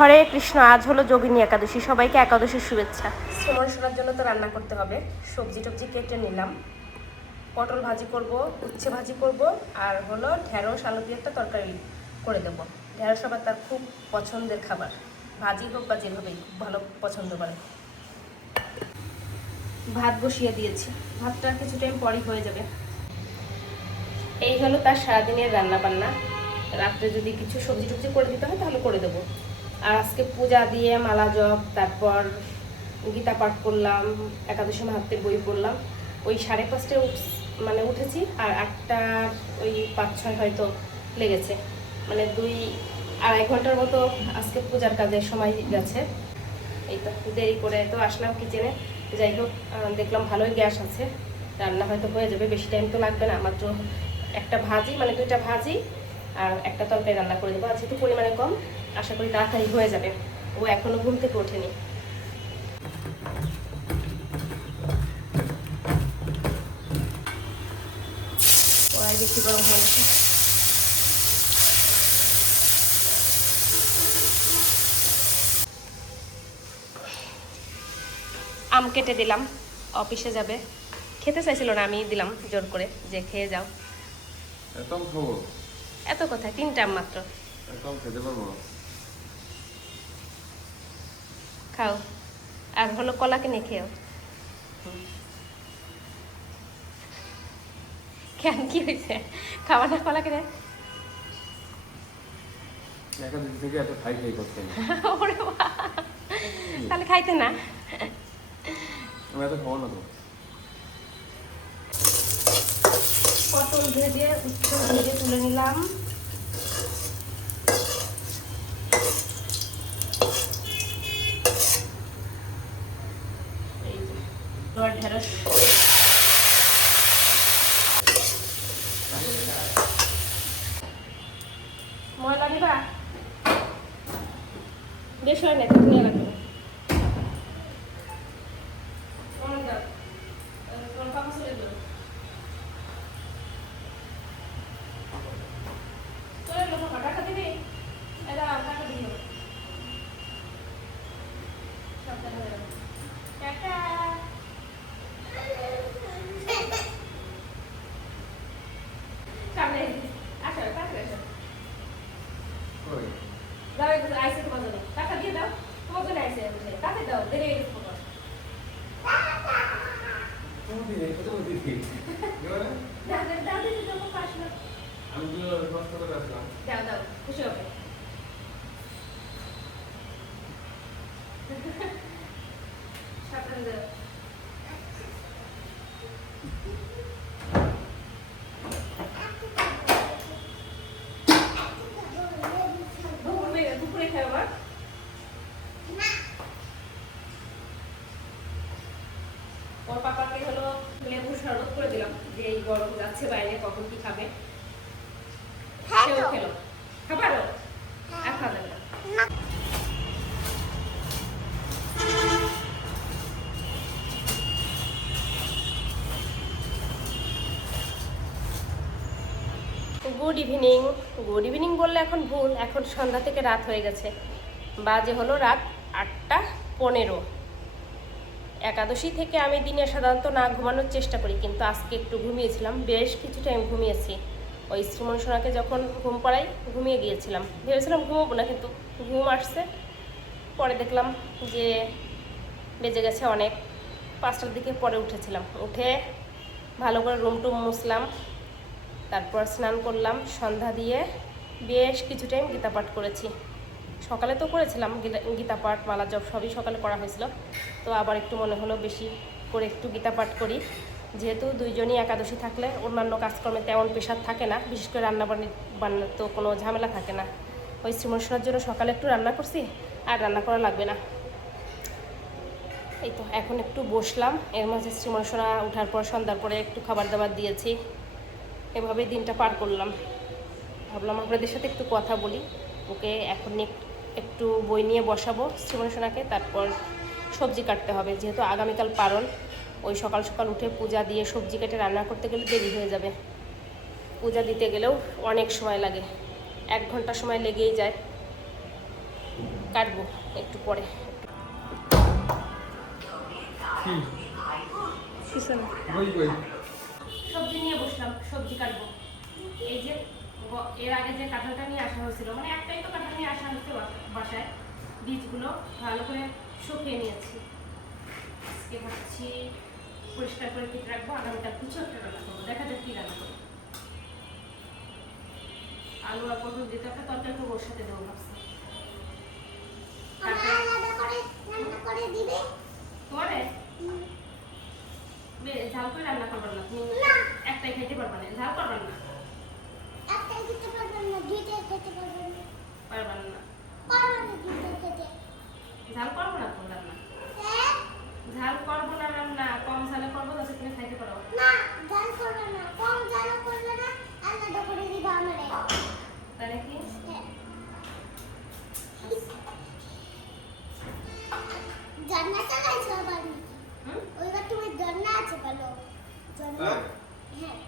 হরে কৃষ্ণ, আজ হলো যোগিনী একাদশী। সবাইকে একাদশীর শুভেচ্ছা। সময় শোনার জন্য তো রান্না করতে হবে। সবজি টবজি কেটে নিলাম। পটল ভাজি করব, উচ্ছে ভাজি করব, আর হলো ঢেঁড়স, আলু দিয়ে একটা তরকারি করে দেবো। ঢেঁড়স আবার তার খুব পছন্দের খাবার। ভাজি হোক বা যেভাবেই খুব ভালো পছন্দ করে। ভাত বসিয়ে দিয়েছি। ভাতটা কিছু টাইম পরই হয়ে যাবে। এই হলো তার সারাদিনের রান্না বান্না রাত্রে যদি কিছু সবজি টবজি করে দিতে হয় তাহলে করে দেবো। আর আজকে পূজা দিয়ে মালা জপ, তারপর গীতা পাঠ করলাম, একাদশী মাহাত্মের বই পড়লাম। ওই সাড়ে পাঁচটায় উঠ মানে উঠেছি আর আটটা, ওই পাঁচ ছয় হয়তো লেগেছে। মানে দুই, আড়াই ঘণ্টার মতো আজকে পূজার কাজের সময় গেছে। এই তো, দেরি করে তো আসলাম কিচেনে যাই হোক দেখলাম ভালোই গ্যাস আছে। রান্না হয়তো হয়ে যাবে, বেশি টাইম তো লাগবে না। মাত্র একটা ভাজি মানে দুইটা ভাজি আর একটা তরকারি রান্না করে দেবো। আর যেহেতু পরিমাণে কম আশা করি তাড়াতাড়ি হয়ে যাবে। ও এখনও ঘুম থেকে ওঠেনি। কড়াই বেশি গরম হয়ে গেছে। আম কেটে দিলাম অফিসে যাবে। খেতে চাইছিল না আমি দিলাম জোর করে যে খেয়ে যাও। এত কথা তিনটা আম মাত্র। খেতে পারব না খাও। আর হলো কলা কিনে খেও। কেন কি হয়েছে? খাওয়া না কলা কিনে। তাহলে খাইতে না। পটল ভেজে উচ্চ ভেজে তুলে নিলাম। এবার ঢেঁড়স। ময়লা নিবা বেশ হয় না তুমি নিয়ে রাখবে অনেক দাও তোমার পাপা চলে গেলো চলে এলো বাবা, টাকা দিবি? এই দাও, টাকা দিও। সাবধানে যাও। টাকা। সামনে আসো, তাড়াতাড়ি আসো। কই? দাও, এই যে আইসে তোমার জন্য। টাকা দিয়ে দাও। তোমার জন্য আইসে, বুঝলে? দাও, দেরি হয়ে গেছে তোমার। দাও, দাও, খুশি হবে। সাবধানে দাও। দুপুরে দুপুরে খাই আবার ওর পাপাকে হলো লেবুর শরবত করে দিলাম যে এই গরম যাচ্ছে বাইরে কখন কি খাবে? সেও খেলো। খাবারও? আর খাওয়া না। গুড ইভিনিং গুড ইভিনিং বললে এখন ভুল। এখন সন্ধ্যা থেকে রাত হয়ে গেছে। বাজে হলো রাত আটটা পনেরো। একাদশী থেকে আমি দিনে সাধারণত না ঘুমানোর চেষ্টা করি, কিন্তু আজকে একটু ঘুমিয়েছিলাম, বেশ কিছু টাইম ঘুমিয়েছি। ওই শ্রীমন সোনাকে যখন ঘুম পাড়াই, ঘুমিয়ে গিয়েছিলাম। ভেবেছিলাম ঘুমাবো না, কিন্তু ঘুম আসছে। পরে দেখলাম যে বেজে গেছে অনেক। পাঁচটার দিকে পরে উঠেছিলাম। উঠে ভালো করে রুম টুম মুছলাম, তারপর স্নান করলাম। সন্ধ্যা দিয়ে বেশ কিছু টাইম গীতা পাঠ করেছি। সকালে তো করেছিলাম, গীতা- পাঠ, মালা জপ সবই সকালে করা হয়েছিল। তো আবার একটু মনে হলো বেশি করে একটু গীতা পাঠ করি। যেহেতু দুইজনই একাদশী থাকলে অন্যান্য কাজকর্মে তেমন প্রেশার থাকে না, বিশেষ করে রান্না বান্নি তো কোনো ঝামেলা থাকে না। ওই শ্রীমনসোনার জন্য সকালে একটু রান্না করছি, আর রান্না করা লাগবে না। এই তো, এখন একটু বসলাম। এর মাঝে শ্রীমন সোনা ওঠার পর সন্ধ্যার পরে একটু খাবার দাবার দিয়েছি। এভাবে দিনটা পার করলাম। ভাবলাম আপনাদের সাথে একটু কথা বলি। ওকে এখন এক- একটু বই নিয়ে বসাবো শ্রীমন সোনাকে তারপর সবজি কাটতে হবে। যেহেতু আগামীকাল পারল ওই সকাল সকাল উঠে পূজা দিয়ে সবজি কেটে রান্না করতে গেলে দেরি হয়ে যাবে। পূজা দিতে গেলেও অনেক সময় লাগে এক ঘণ্টা সময় লেগেই যায়। কাটবো একটু পরে। সবজি নিয়ে বসলাম সবজি কাটবো। এই যে এর আগে যে কাঁঠালটা নিয়ে আসা হয়েছিল মানে একটাই তো কাঁঠাল নিয়ে আসা হয়েছে বাসা- বাসায় বীজগুলো ভালো করে শুকিয়ে নিয়েছি। আজকে ভাবছি পরিষ্কার করে কেটে রাখব আগামীকাল কিছু একটা রান্না করব। দেখা যাক কি রান্না করব আলু আর পটল দিতে একটা তরকারি করব ওর সাথে দেবো ভাবছি। তোমারে? ঝাল করে রান্না করবেন না। তুমি একটাই খেতে পারবে না ঝাল করবেন না। খেতে পারবেন না দুইটাই খেতে পারবেন না। পারবেন না। পারবেন না দুইটাই খেতে। ঝাল করব না তো রান্না? হ্যাঁ? ঝাল করব না রান্না? কম ঝালে করব যাতে তুমি খাইতে পারো? না জাল করবে না। কম জাল করবে না আলাদা করে দিবে আমারে। তাই নাকি হ্যাঁ। জান্নাত চালাইছো আবার? ওইবার তুমি জান্না আছে বলো। জান্না হ্যাঁ।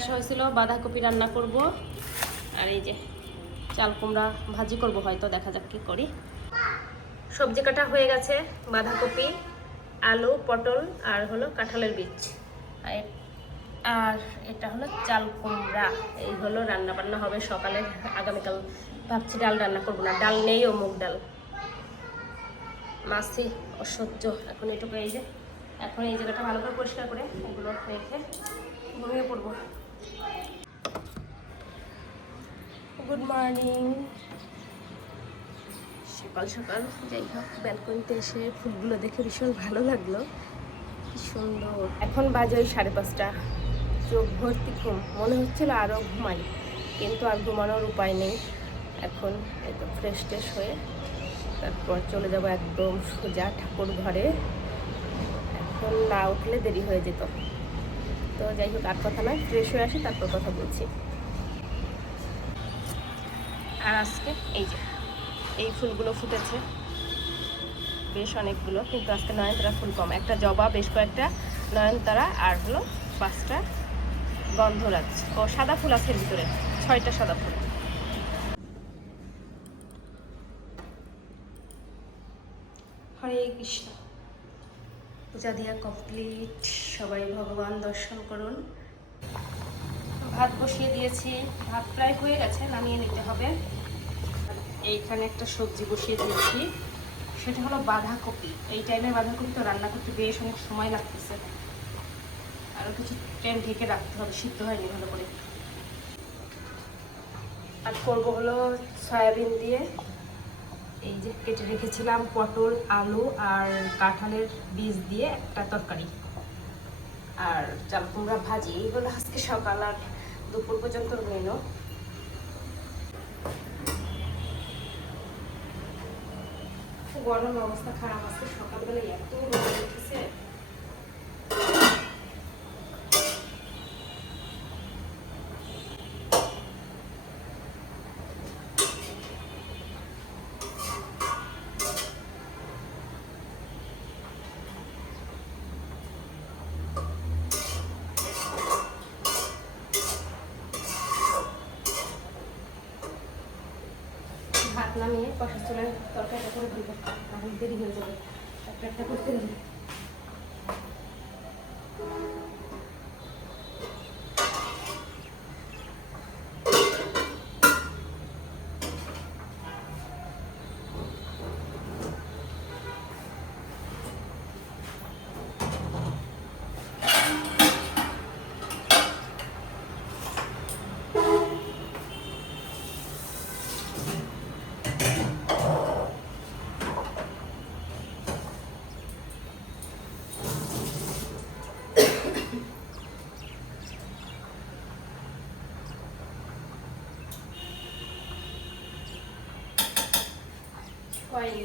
আসা হয়েছিল, বাঁধাকপি রান্না করব। আর এই যে চাল কুমড়া ভাজি করব, হয়তো দেখা যাক কি করি। সবজি কাটা হয়ে গেছে, বাঁধাকপি, আলু, পটল, আর হলো কাঁঠালের বীজ। আর আর এটা হলো চাল কুমড়া। এই হলো রান্না বান্না হবে সকালে। আগামীকাল ভাবছি ডাল রান্না করব না, ডাল নেই ও মুগ ডাল। মাছি অসহ্য। এখন এটুকু এই যে এখন এই জায়গাটা ভালো করে পরিষ্কার করে এগুলো রেখে ঘুমিয়ে পড়ব গুড মর্নিং। সকাল সকাল যাই হোক, ব্যালকনিতে এসে ফুলগুলো দেখে ভীষণ ভালো লাগল। কি সুন্দর। এখন বাজে ওই সাড়ে পাঁচটা। চোখ ভর্তি ঘুম। মনে হচ্ছিল আরও ঘুমাই, কিন্তু আর ঘুমানোর উপায় নেই। এখন একটু ফ্রেশ ট্রেশ হয়ে তারপর চলে যাব একদম সোজা ঠাকুর ঘরে। এখন না উঠলে দেরি হয়ে যেত। তো যাই হোক, আর কথা নয় ফ্রেশ হয়ে আসি, তারপর কথা বলছি। আর আজকে এই যে, এই ফুলগুলো ফুটেছে। বেশ অনেকগুলো, কিন্তু আজকে নয়নতারা ফুল কম। একটা জবা বেশ কয়েকটা নয়নতারা আর হলো পাঁচটা গন্ধ গন্ধরাজ ও, সাদা ফুল আছে ভিতরে, ছয়টা সাদা ফুল। হরে কৃষ্ণ। পূজা দিয়া কমপ্লিট সবাই ভগবান দর্শন করুন। ভাত বসিয়ে দিয়েছি। ভাত প্রায় হয়ে গেছে, নামিয়ে নিতে হবে। এইখানে একটা সবজি বসিয়ে দিয়েছি। সেটা হলো বাঁধাকপি। এই টাইমে বাঁধাকপি তো রান্না করতে বেশ অনেক সময় লাগতেছে। আরও কিছু টাইম ঢেকে রাখতে হবে, সিদ্ধ হয়নি ভালো করে। আর করব হলো সয়াবিন দিয়ে। এই যে কেটে রেখেছিলাম পটল, আলু আর কাঁঠালের বীজ দিয়ে একটা তরকারি। আর চাল কুমড়া ভাজি এইগুলো আজকে সকাল আর দুপুর পর্যন্ত রইল গরম অবস্থা খারাপ আছে সকালবেলা এত রোদ উঠেছে ভাত নামিয়ে কষা চুলের তরকারিটা করে দিবে। দেরি হয়ে যাবে। একটা একটা করতে গেলে কয়নি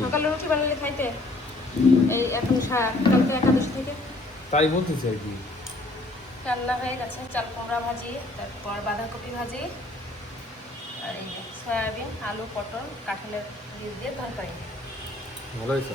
সকালে রুটি বানালে খাইতে? এই এখন কালকে একাদশী থেকে। তাই বলতেছি আর কি। রান্না হয়ে গেছে চাল কুমড়া ভাজি তারপর বাঁধাকপি ভাজি আর এই সয়াবিন আলু পটল কাঁঠালের বীজ দিয়ে তরকারি। ভালো হয়েছে